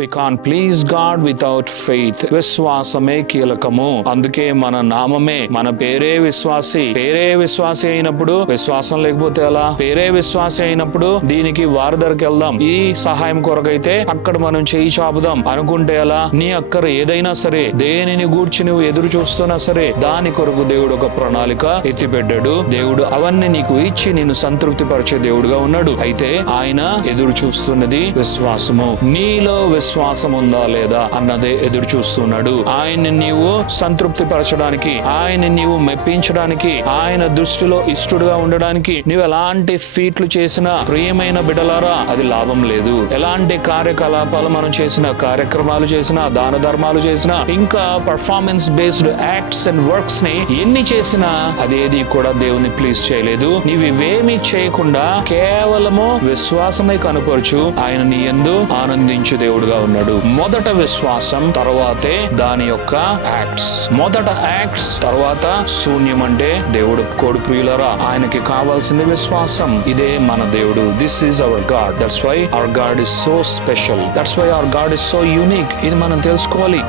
We can't please God without faith. విశ్వాసమే కీలకము. అందుకే మన నామమే, మన పేరే విశ్వాసి అయినప్పుడు విశ్వాసం లేకపోతే ఎలా? పేరే విశ్వాసి అయినప్పుడు దీనికి వారి దగ్గరికి వెళ్దాం, ఈ సహాయం కొరకైతే అక్కడ మనం చేయి చాపుదాం అనుకుంటే ఎలా? నీ అక్కర ఏదైనా సరే, దేనిని గూర్చి నువ్వు ఎదురు చూస్తున్నా సరే, దాని కొరకు దేవుడు ఒక ప్రణాళిక ఎత్తిపెట్టాడు. దేవుడు అవన్నీ నీకు ఇచ్చి నిన్ను సంతృప్తి పరిచే దేవుడుగా ఉన్నాడు. అయితే ఆయన ఎదురు చూస్తున్నది విశ్వాసము. నీలో విశ్వాసం ఉందా లేదా అన్నదే ఎదురు చూస్తున్నాడు. ఆయన్ని నీవు సంతృప్తి పరచడానికి, ఆయన్ని నీవు మెప్పించడానికి, ఆయన దృష్టిలో ఇష్టడుగా ఉండడానికి నీవు ఎలాంటి ఫీట్లు చేసినా, ప్రియమైన బిడ్డలారా, అది లాభం లేదు. ఎలాంటి కార్యకలాపాలు మనం చేసినా, కార్యక్రమాలు చేసినా, దాన ధర్మాలు చేసినా, ఇంకా performance based acts and works ని ఎన్ని చేసినా అదేది కూడా దేవుని ప్లీజ్ చేయలేదు. నీవేమీ చేయకుండా కేవలము విశ్వాసమే కనుపరచు, ఆయన నీ యందు ఆనందించు దేవుడుగా ఉన్నాడు. మొదట విశ్వాసం, తర్వాతే దాని యొక్క యాక్ట్స్. మొదట యాక్ట్స్, తర్వాత శూన్యం. అంటే దేవుడు కోడి ప్రియులరా, ఆయనకి కావాల్సింది విశ్వాసం. ఇదే మన దేవుడు. This is our God. That's why our God is so special. That's why our God is so unique. ఇది మనం తెలుసుకోవాలి.